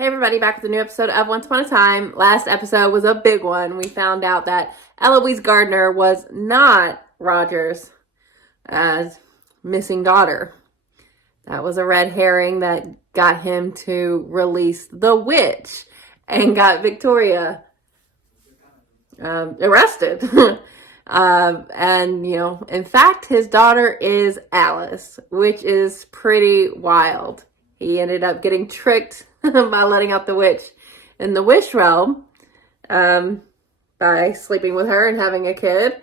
Hey everybody, back with a new episode of Once Upon a Time. Last episode was a big one. We found out that Eloise Gardner was not Roger's missing daughter. That was a red herring that got him to release the witch and got Victoria arrested. And, in fact, his daughter is Alice, which is pretty wild. He ended up getting tricked by letting out the witch in the wish realm by sleeping with her and having a kid.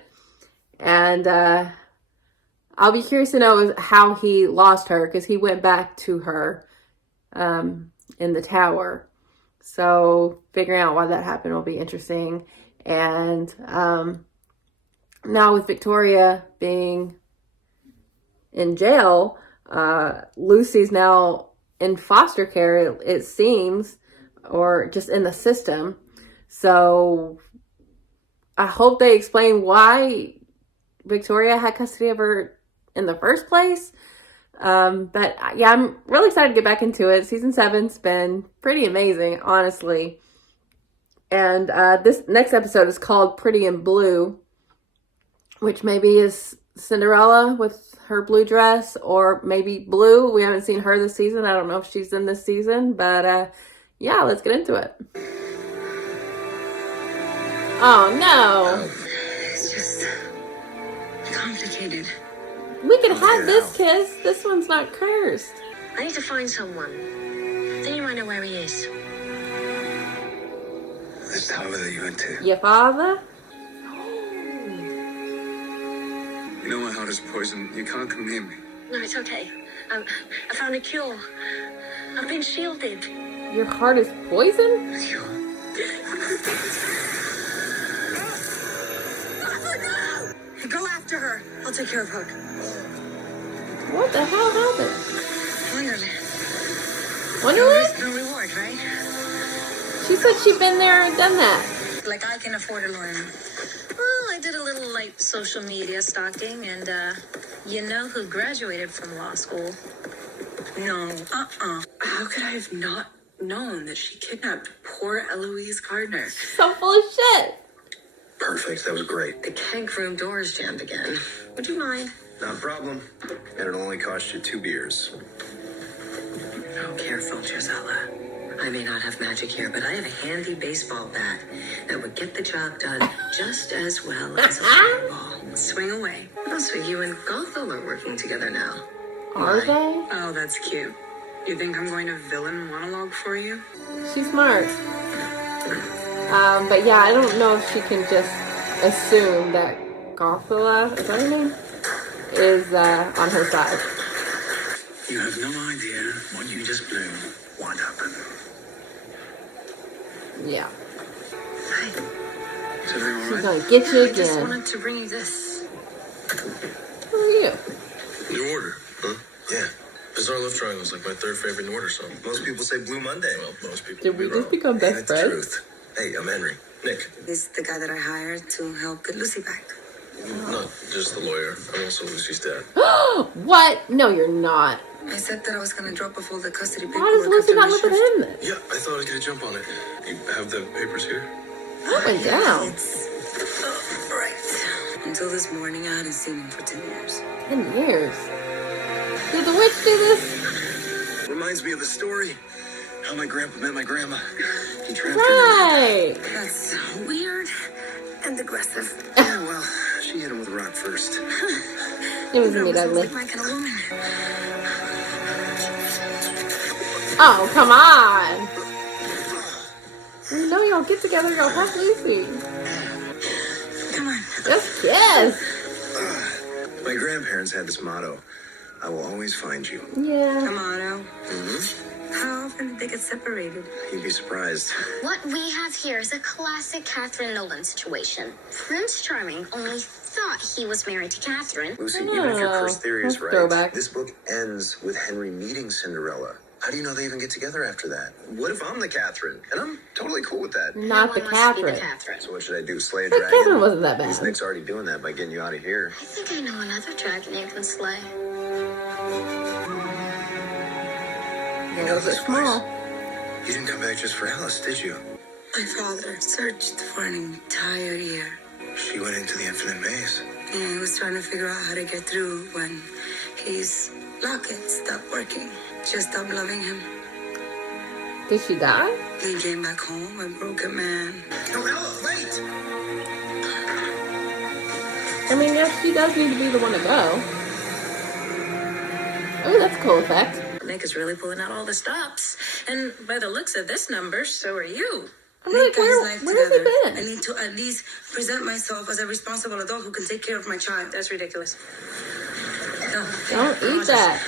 And I'll be curious to know how he lost her, because he went back to her in the tower. So figuring out why that happened will be interesting. And now with Victoria being in jail, Lucy's now in foster care, it seems, or just in the system. So I hope they explain why Victoria had custody of her in the first place. But yeah, I'm really excited to get back into it. Season 7's been pretty amazing, honestly. And this next episode is called Pretty in Blue, which maybe is Cinderella with her blue dress, or maybe Blue. We haven't seen her this season. I don't know if she's in this season, but yeah, let's get into it. Oh no. It's just complicated. We could have this kiss. This one's not cursed. I need to find someone. Then you might know where he is. This tower that you went to. Your father? You know my heart is poisoned. You can't come near me. No, it's okay. I found a cure. I've been shielded. Your heart is poisoned? Go after her. I'll take care of her. What the hell happened? Wonderland. Wonderland? No reward, right? She said she'd been there and done that. Like I can afford a lawyer. Well, I did a little light social media stalking, and you know who graduated from law school? No. How could I have not known that she kidnapped poor Eloise Gardner? So full of shit. Perfect. That was great. The keg room doors jammed again. Would you mind? Not a problem. And it'll only cost you 2 beers. Oh, careful, Gisela. I may not have magic here, but I have a handy baseball bat that would get the job done just as well as a fireball. Swing away. Oh, so you and Gothel are working together now. Are they? Oh, that's cute. You think I'm going to villain monologue for you? She's smart. But yeah, I don't know if she can just assume that Gothela, is that her name, is on her side. You have no idea what you just blew. What happened? Yeah. Hi. Is everything all She's right? gonna get you I just again. wanted to bring you this. Who are you? New Order, huh? Yeah. Bizarre Love Triangle is like my third favorite New Order song. Most people say Blue Monday. Well, most people Did would be we just wrong. become best That's the friends? truth. Hey, I'm Henry. Nick, He's the guy that I hired to help get Lucy back. not just the lawyer. I'm also Lucy's dad. What? No, you're not. I said that I was going to drop off all the custody Why paperwork. does Lucy after not my live with shift. him then? Yeah, I thought I'd get a jump on it. You have the papers here? What went down? Right. Until this morning, I hadn't seen him for 10 years. 10 years. Did the witch do this? Reminds me of the story. How my grandpa met my grandma. He trapped her. Right. That's weird and aggressive. Yeah, well, she hit him with a rock first. It was That me, sounds ugly. like my kind of woman. Oh, come on. You know y'all get together, y'all have Lucy. Come on. Just kiss. My grandparents had this motto: I will always find you. Yeah. Tomato. How often did they get separated? You'd be surprised. What we have here is a classic Catherine Nolan situation. Prince Charming only thought he was married to Catherine. Lucy, even if your first theory is that's right, throwback. this book ends with Henry meeting Cinderella. How do you know they even get together after that? What if I'm the Catherine? And I'm totally cool with that. Not the No one wants to be Catherine. the Catherine. So what should I do? Slay a But dragon? Catherine wasn't that These bad. Nick's already doing that by getting you out of here. I think I know another dragon you can slay. You A know little bit this place. small. You didn't come back just for Alice, did you? My father searched for an entire year. She went into the infinite maze. Yeah, he was trying to figure out how to get through when his locket stopped working. Just stopped loving him. Did she die? He came back home a broken man. No, Ella, wait! I mean, yes, she does need to be the one to go. Oh, that's a cool effect. Nick is really pulling out all the stops. And by the looks of this number, so are you. I'm like, Got his where life has he together. I been? need to at least present myself as a responsible adult who can take care of my child. That's ridiculous. Don't eat that.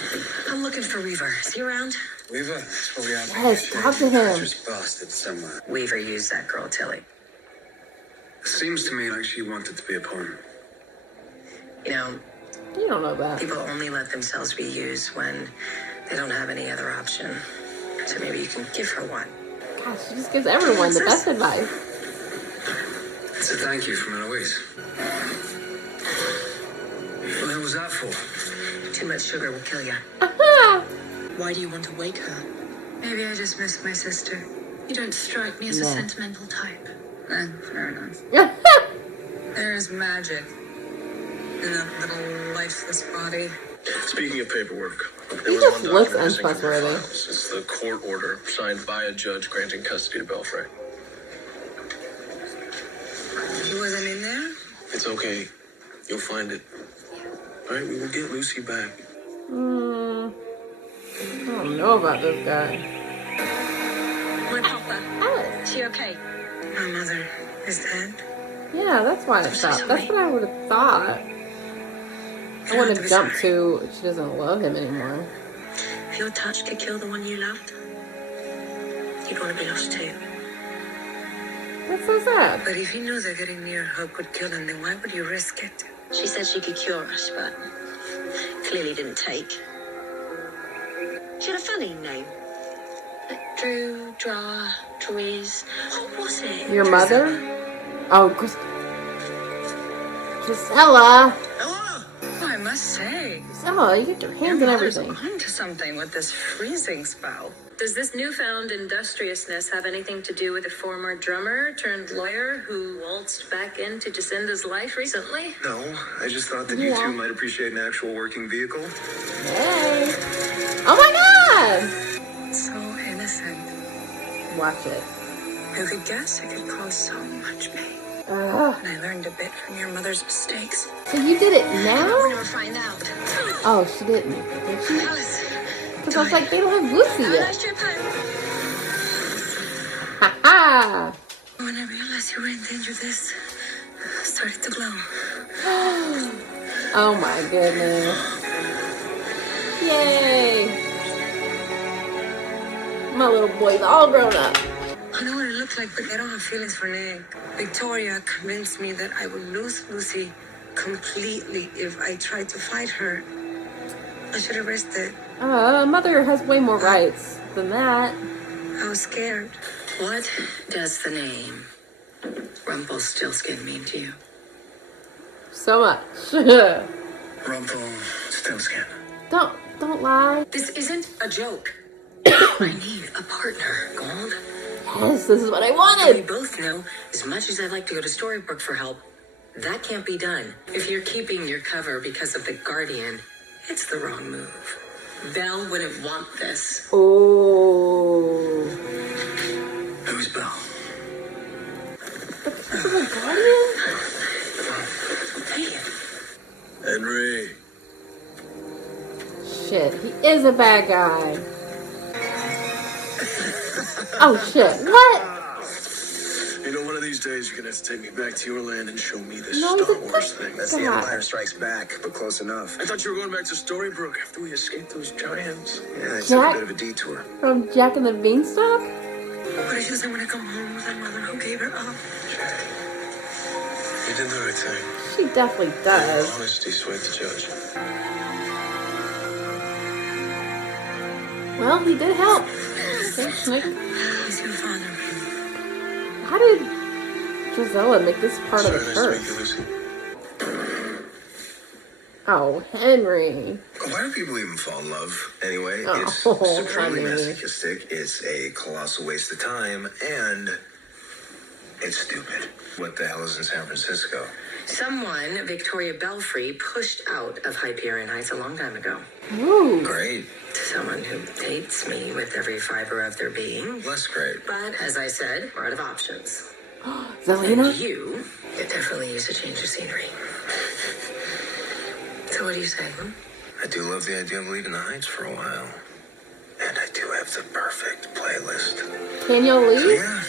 I'm looking for Weaver. Is he around? Weaver, that's what we have. Yes, talk to him. Just busted somewhere. Weaver used that girl, Tilly. Seems to me like she wanted to be a pawn. You know, You don't know that. people only let themselves be used when they don't have any other option. So maybe you can give her one. Gosh, she just gives everyone the best advice. It's a thank you from Eloise. What the hell was that for? Too much sugar will kill you. Why do you want to wake her? Maybe I just miss my sister. You don't strike me as a No. sentimental type. Fair enough. There is magic in that little lifeless body. Speaking of paperwork, there He was just one looks document missing from her untrustworthy. files. It's the court order signed by a judge granting custody to Belfry. He wasn't in there? It's okay. You'll find it. All right, we will get Lucy back. I don't know about this guy. My papa. Alice. She okay? My mother is dead. Yeah, that's why I stopped. That's what I would have thought. I wouldn't have jumped to she doesn't love him anymore. If your touch could kill the one you loved, you'd want to be lost too. That's so sad. But if he knew that getting near her could kill him, then why would you risk it? She said she could cure us, but clearly didn't take. She had a funny name. Like Drew, Draw, Dries. What was it? Your mother? Oh, Gisela. Ella! I must say, Gisela, you get your your hands in mother's everything. onto something with this freezing spell. Does this newfound industriousness have anything to do with a former drummer turned lawyer who waltzed back into Jacinda's life recently? No, I just thought that you Yeah. two might appreciate an actual working vehicle. Hey. Oh my god! So innocent. Watch it. Who could guess it could cause so much pain? Ugh. And I learned a bit from your mother's mistakes. So you did it We'll now? never find out. Oh, she didn't. Did she? Alice, Because I was like, they don't have Lucy have a yet. nice trip home. Ha ha! When I realized you were in danger, this started to glow. Oh my goodness. Yay! My little boy's all grown up. I know what it looks like, but I don't have feelings for Nick. Victoria convinced me that I would lose Lucy completely if I tried to fight her. I should have risked it. Mother has way more rights than that. I was scared. What does the name Rumpelstiltskin mean to you? So much. Rumpelstiltskin. Don't lie. This isn't a joke. I need a partner, Gold. Yes, this is what I We wanted. both know, as much as I'd like to go to Storybrooke for help, that can't be done. If you're keeping your cover because of the Guardian, it's the wrong move. Belle wouldn't want this. Oh. Who's Belle? This is a guardian? Henry. Shit, he is a bad guy. Oh shit, what? You know, one of these days you're gonna have to take me back to your land and show me this No, Star the Wars thing. That's the God. Empire Strikes Back, but close enough. I thought you were going back to Storybrooke after we escaped those giants. Yeah, I took Jack? a bit of a detour. From Jack and the Beanstalk? But she doesn't want to come home with her mother who gave her up. You did the right thing. She definitely does. Honesty swayed the judge. Well, he did help. Thanks, Nick. He's your father. How did Gisela make this part of Sorry, the nice to meet curse? you, Lucy. Oh, Henry. Why do people even fall in love anyway? Oh, It's supremely honey. masochistic, it's a colossal waste of time, and it's stupid. What the hell is in San Francisco? Someone Victoria Belfry pushed out of Hyperion Heights a long time ago. Ooh. Great. Someone who hates me with every fiber of their being. Less great. But as I said, we're out of options. Zelina? And you could definitely use a change of scenery. So what do you say? I do love the idea of leaving the Heights for a while. And I do have the perfect playlist. Can you So leave? yeah,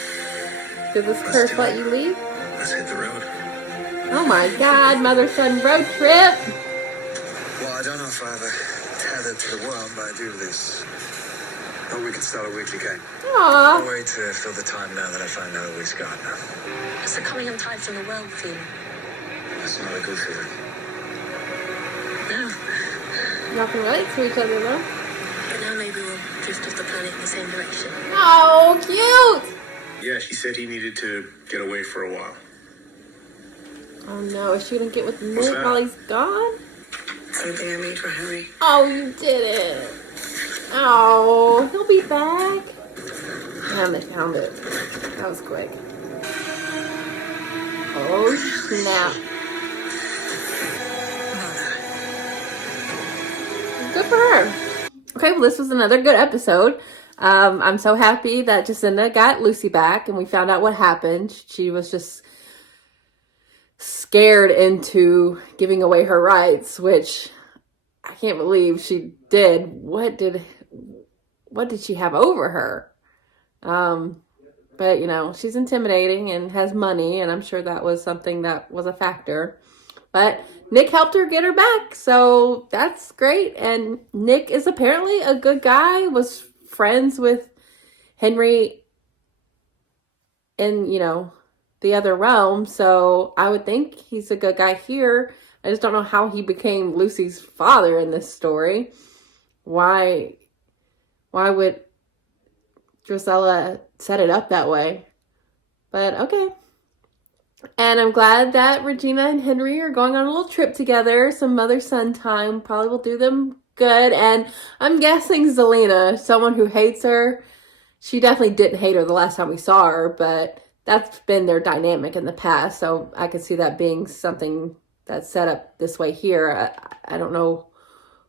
Did this Let's curse do let it. you leave? let's hit the road. Oh my god, mother-son road trip! Well, I don't know if I have a tether to the world, but I do this. Or we could start a weekly game. Aww. A way to fill the time now that I found out Louis Gardner. It's the coming of tide from the world feeling. That's not a good feeling. No. Y'all can relate to each other though. But now maybe we'll drift off the planet in the same direction. Oh, cute! Yeah, she said he needed to get away for a while. Oh no, is she gonna get with Nick What's that? while he's gone? Same thing I made for Harry. Oh, you did it. Oh, he'll be back. Damn, they found it. That was quick. Oh, snap. Good for her. Okay, well, this was another good episode. I'm so happy that Jacinda got Lucy back and we found out what happened. She was just scared into giving away her rights, which I can't believe she did. What did she have over her? But you know, she's intimidating and has money, and I'm sure that was something that was a factor. But Nick helped her get her back, so that's great. And Nick is apparently a good guy, was friends with Henry in, you know, the other realm, so I would think he's a good guy here. I just don't know how he became Lucy's father in this story. Why would Drusilla set it up that way? But okay. And I'm glad that Regina and Henry are going on a little trip together. Some mother-son time probably will do them good. And I'm guessing Zelina, someone who hates her, she definitely didn't hate her the last time we saw her, but that's been their dynamic in the past. So I could see that being something that's set up this way here. I don't know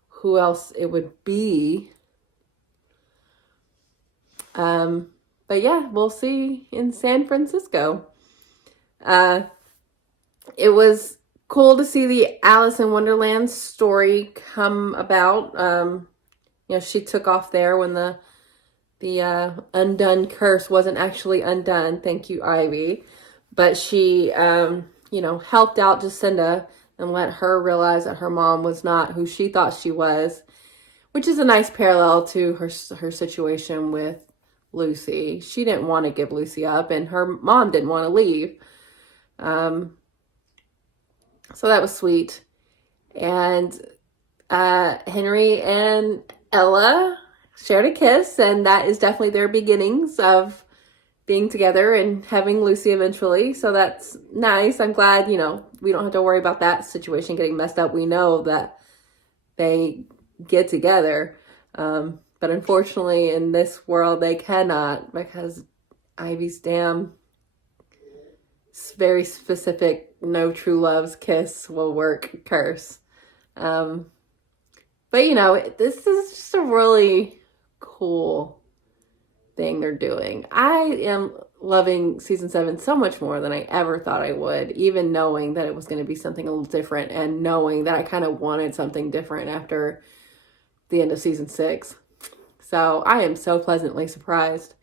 who else it would be. But yeah, we'll see in San Francisco. It was cool to see the Alice in Wonderland story come about. You know, she took off there when the undone curse wasn't actually undone. Thank you, Ivy. But she, you know, helped out Jacinda and let her realize that her mom was not who she thought she was, which is a nice parallel to her situation with Lucy. She didn't want to give Lucy up, and her mom didn't want to leave. So that was sweet. And Henry and Ella shared a kiss, and that is definitely their beginnings of being together and having Lucy eventually. So that's nice. I'm glad, you know, we don't have to worry about that situation getting messed up. We know that they get together. But unfortunately, in this world, they cannot, because Ivy's damn very specific no true love's kiss will work curse. But you know, this is just a really cool thing they're doing. I am loving season 7 so much more than I ever thought I would, even knowing that it was going to be something a little different, and knowing that I kind of wanted something different after the end of season 6. So I am so pleasantly surprised.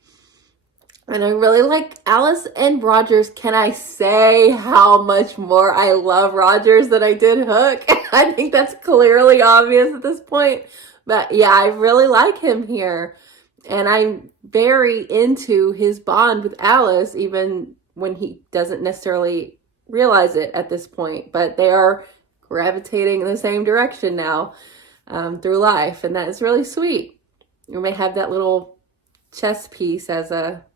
And I really like Alice and Rogers. Can I say how much more I love Rogers than I did Hook? I think that's clearly obvious at this point. But yeah, I really like him here. And I'm very into his bond with Alice, even when he doesn't necessarily realize it at this point. But they are gravitating in the same direction now through life. And that is really sweet. You may have that little chess piece as a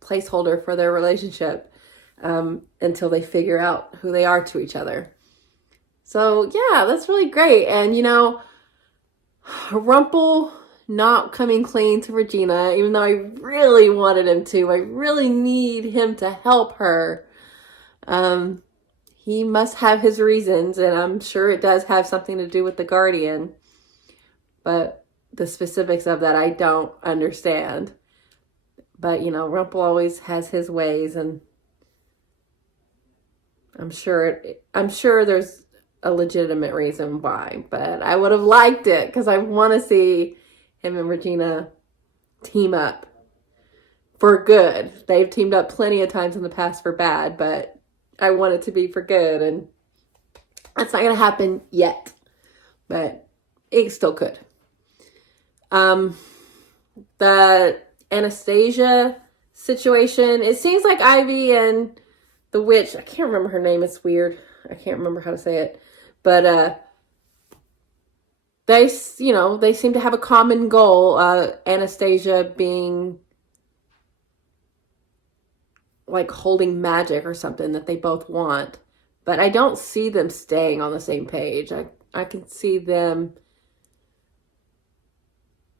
placeholder for their relationship until they figure out who they are to each other. So yeah, that's really great. And Rumple not coming clean to Regina, even though I really wanted him to. I really need him to help her. He must have his reasons, and I'm sure it does have something to do with the Guardian. But the specifics of that I don't understand. But, Rumple always has his ways, and I'm sure there's a legitimate reason why. But I would have liked it because I want to see him and Regina team up for good. They've teamed up plenty of times in the past for bad, but I want it to be for good, and that's not going to happen yet, but it still could. The Anastasia situation, it seems like Ivy and the witch, I can't remember her name, it's weird, I can't remember how to say it, but they seem to have a common goal, Anastasia being like holding magic or something that they both want, but I don't see them staying on the same page. I can see them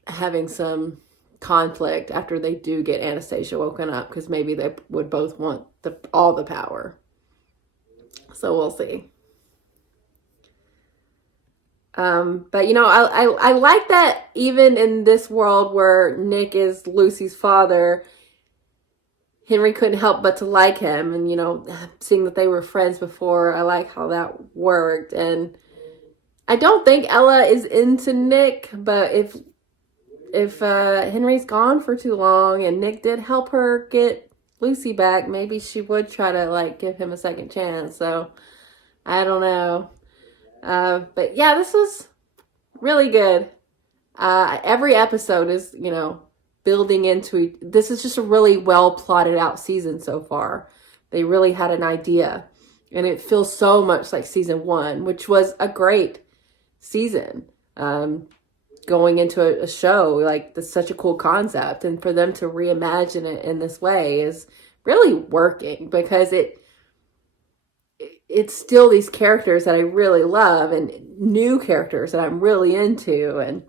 having some conflict after they do get Anastasia woken up, because maybe they would both want all the power. So we'll see. But I like that even in this world where Nick is Lucy's father, Henry couldn't help but to like him, and seeing that they were friends before, I like how that worked. And I don't think Ella is into Nick, but if Henry's gone for too long and Nick did help her get Lucy back, maybe she would try to give him a second chance. So I don't know. But yeah, this was really good. Every episode is, building into this is just a really well plotted out season so far. They really had an idea, and it feels so much like season 1, which was a great season. Going into a show that's such a cool concept, and for them to reimagine it in this way is really working, because it's still these characters that I really love, and new characters that I'm really into, and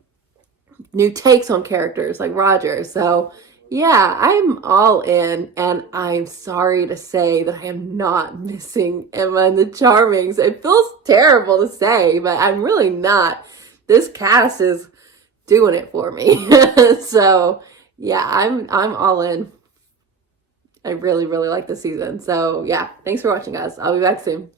new takes on characters like Roger. So yeah, I'm all in, and I'm sorry to say that I am not missing Emma and the Charmings. It feels terrible to say, but I'm really not. This cast is doing it for me. So yeah, I'm all in. I really, really like this season. So yeah, thanks for watching, guys. I'll be back soon.